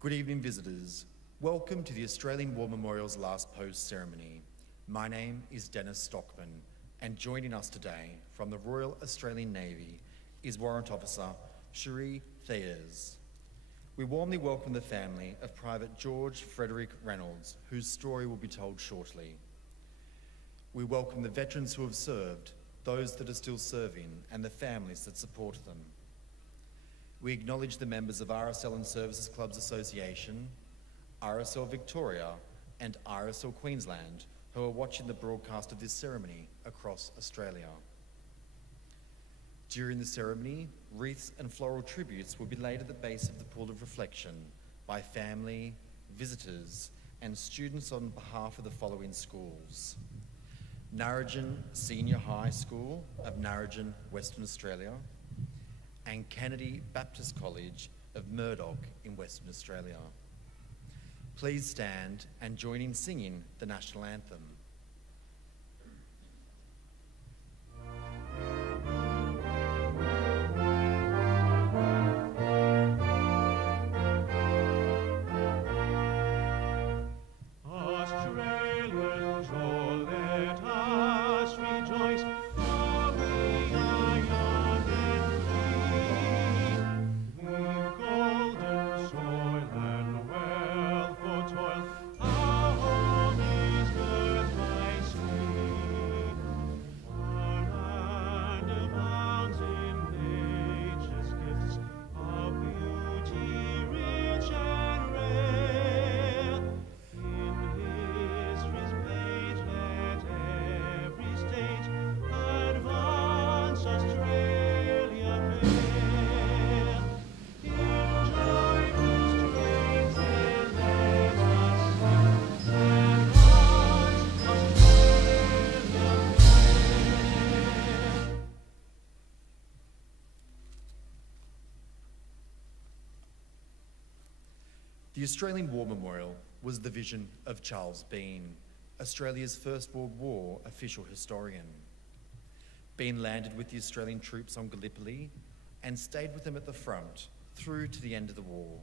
Good evening, visitors. Welcome to the Australian War Memorial's Last Post ceremony. My name is Dennis Stockman, and joining us today from the Royal Australian Navy is Warrant Officer Cherie Thayers. We warmly welcome the family of Private George Frederick Reynolds, whose story will be told shortly. We welcome the veterans who have served, those that are still serving, and the families that support them. We acknowledge the members of RSL and Services Clubs Association, RSL Victoria, and RSL Queensland, who are watching the broadcast of this ceremony across Australia. During the ceremony, wreaths and floral tributes will be laid at the base of the Pool of Reflection by family, visitors, and students on behalf of the following schools: Narrogin Senior High School of Narrogin, Western Australia, and Kennedy Baptist College of Murdoch in Western Australia. Please stand and join in singing the National Anthem. The Australian War Memorial was the vision of Charles Bean, Australia's First World War official historian. Bean landed with the Australian troops on Gallipoli and stayed with them at the front through to the end of the war.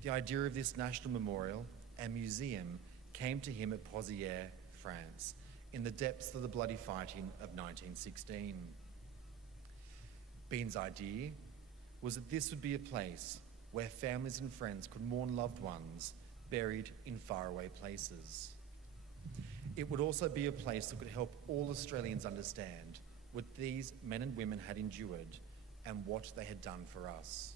The idea of this national memorial and museum came to him at Pozières, France, in the depths of the bloody fighting of 1916. Bean's idea was that this would be a place where families and friends could mourn loved ones buried in faraway places. It would also be a place that could help all Australians understand what these men and women had endured and what they had done for us.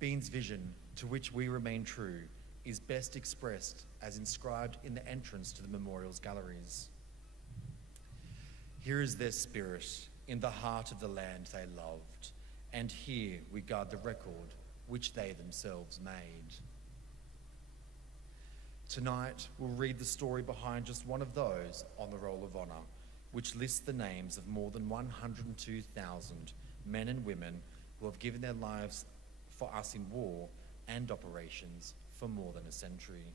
Bean's vision, to which we remain true, is best expressed as inscribed in the entrance to the memorial's galleries. Here is their spirit in the heart of the land they loved, and here we guard the record which they themselves made. Tonight, we'll read the story behind just one of those on the Roll of Honour, which lists the names of more than 102,000 men and women who have given their lives for us in war and operations for more than a century.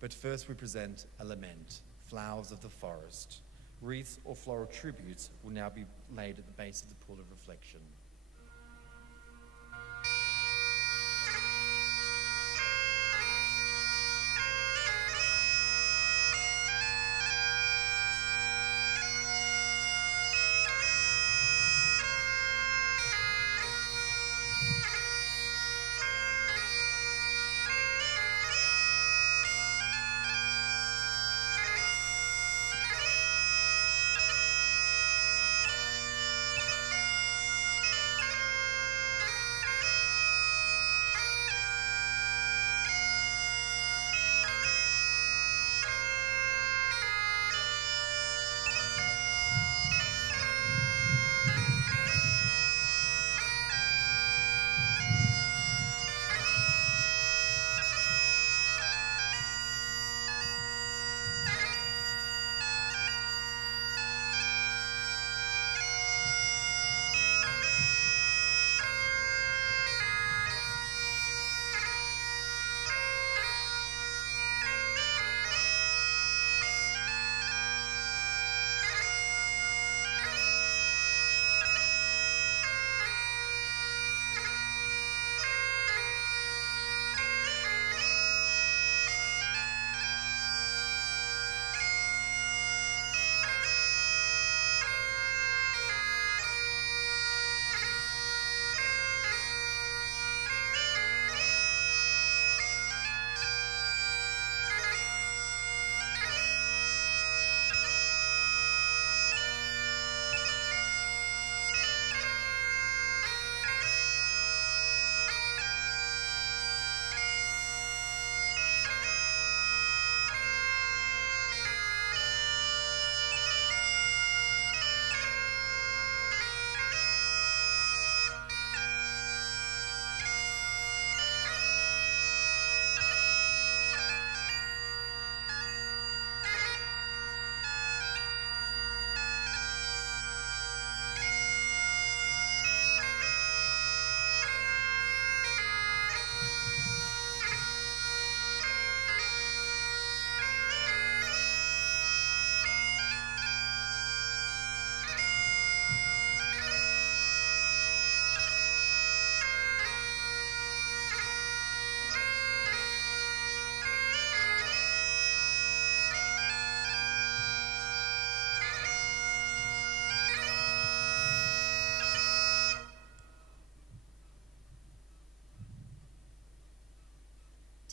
But first we present a lament, Flowers of the Forest. Wreaths or floral tributes will now be laid at the base of the Pool of Reflection.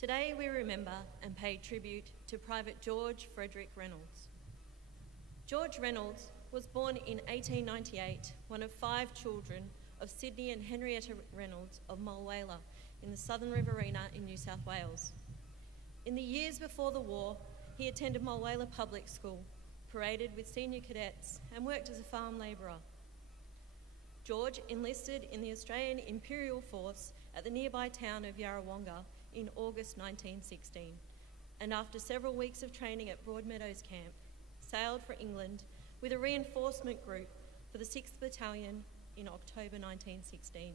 Today we remember and pay tribute to Private George Frederick Reynolds. George Reynolds was born in 1898, one of 5 children of Sydney and Henrietta Reynolds of Mulwala in the Southern Riverina in New South Wales. In the years before the war, he attended Mulwala Public School, paraded with senior cadets, and worked as a farm labourer. George enlisted in the Australian Imperial Force at the nearby town of Yarrawonga in August 1916, and after several weeks of training at Broadmeadows Camp, sailed for England with a reinforcement group for the 6th Battalion in October 1916.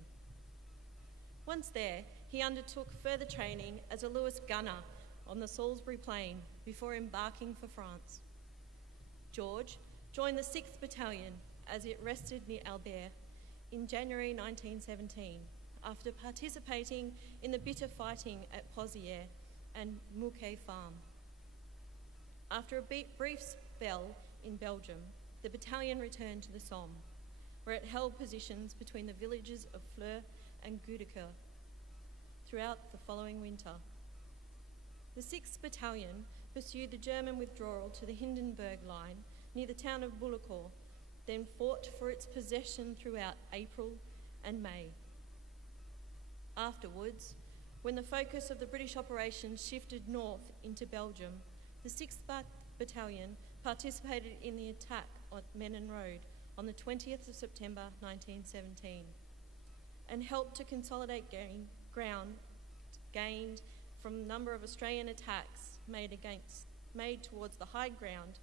Once there, he undertook further training as a Lewis gunner on the Salisbury Plain before embarking for France. George joined the 6th Battalion as it rested near Albert in January 1917 after participating in the bitter fighting at Pozières and Mouquet Farm. After a brief spell in Belgium, the battalion returned to the Somme, where it held positions between the villages of Fleur and Goudecourt throughout the following winter. The 6th Battalion pursued the German withdrawal to the Hindenburg Line near the town of Bullecourt, then fought for its possession throughout April and May. Afterwards, when the focus of the British operations shifted north into Belgium, the 6th Battalion participated in the attack on Menin Road on the 20th of September 1917 and helped to consolidate ground gained from a number of Australian attacks made towards the high ground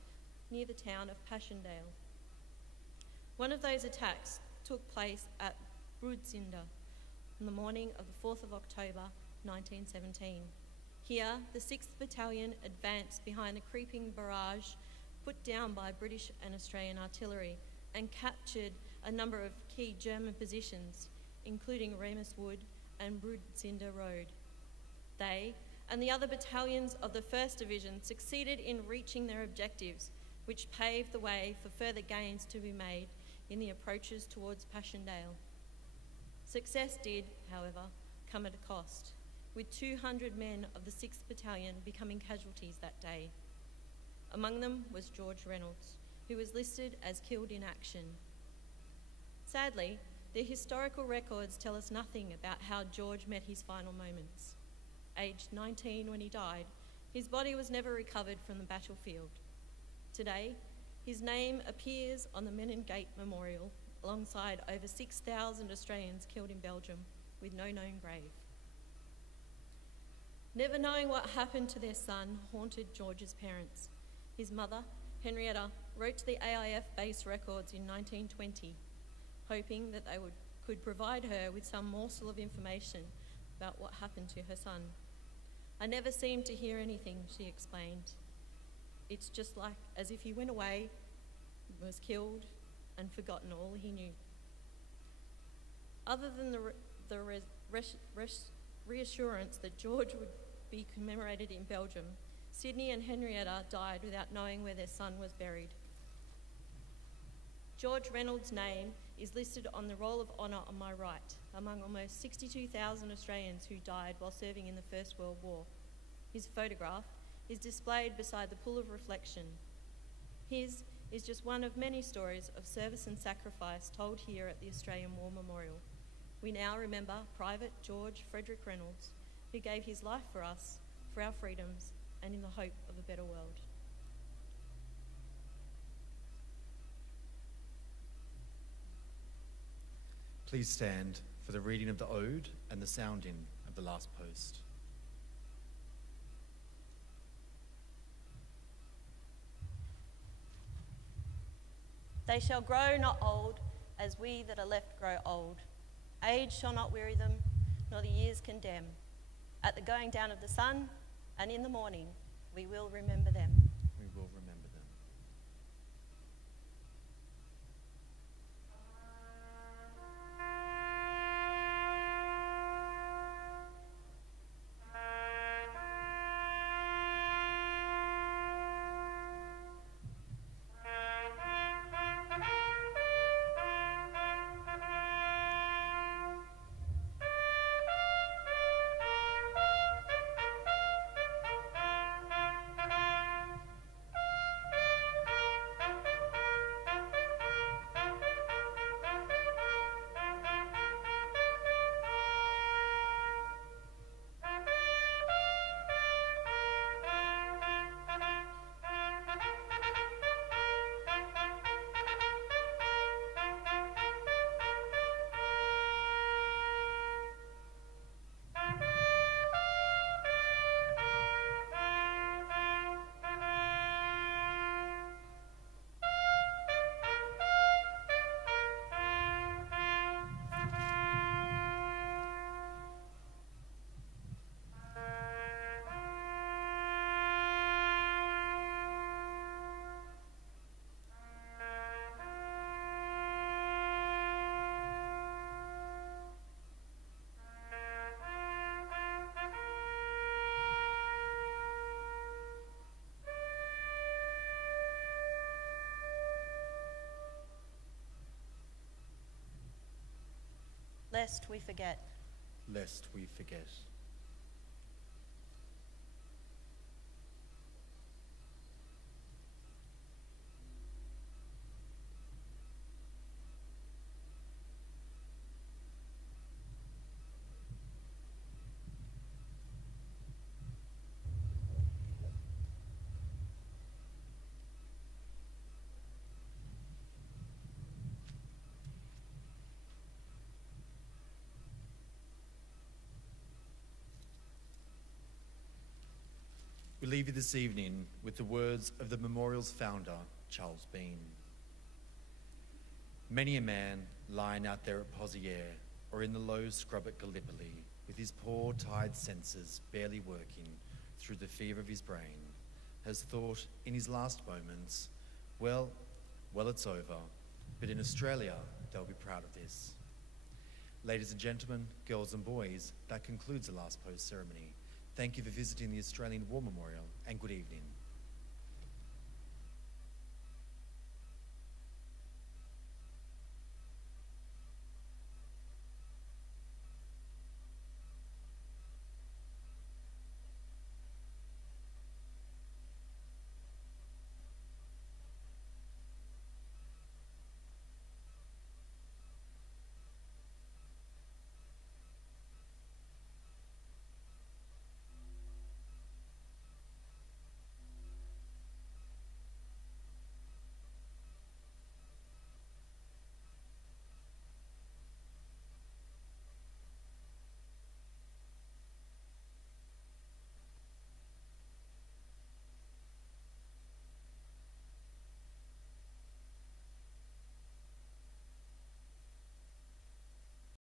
near the town of Passchendaele. One of those attacks took place at Broedzinde on the morning of the 4th of October 1917. Here, the 6th Battalion advanced behind a creeping barrage put down by British and Australian artillery and captured a number of key German positions, including Remus Wood and Broedzinde Road. They and the other battalions of the 1st Division succeeded in reaching their objectives, which paved the way for further gains to be made in the approaches towards Passchendaele. Success did, however, come at a cost, with 200 men of the 6th Battalion becoming casualties that day. Among them was George Reynolds, who was listed as killed in action. Sadly, the historical records tell us nothing about how George met his final moments. Aged 19 when he died, his body was never recovered from the battlefield. Today, his name appears on the Menin Gate Memorial alongside over 6,000 Australians killed in Belgium with no known grave. Never knowing what happened to their son haunted George's parents. His mother, Henrietta, wrote to the AIF base records in 1920, hoping that they could provide her with some morsel of information about what happened to her son. "I never seemed to hear anything," she explained. "It's just like as if he went away, was killed, and forgotten all he knew." Other than the reassurance that George would be commemorated in Belgium, Sydney and Henrietta died without knowing where their son was buried. George Reynolds' name is listed on the Roll of Honour on my right, among almost 62,000 Australians who died while serving in the First World War. His photograph is displayed beside the Pool of Reflection. His is just one of many stories of service and sacrifice told here at the Australian War Memorial. We now remember Private George Frederick Reynolds, who gave his life for us, for our freedoms, and in the hope of a better world. Please stand for the reading of the Ode and the sounding of the last post. They shall grow not old, as we that are left grow old. Age shall not weary them, nor the years condemn. At the going down of the sun, and in the morning, we will remember them. We will remember them. lest we forget. Lest we forget. We leave you this evening with the words of the memorial's founder, Charles Bean. Many a man lying out there at Poziere or in the low scrub at Gallipoli, with his poor tired senses barely working through the fever of his brain, has thought in his last moments, well, it's over, but in Australia, they'll be proud of this. Ladies and gentlemen, girls and boys, that concludes the last post ceremony. Thank you for visiting the Australian War Memorial, and good evening.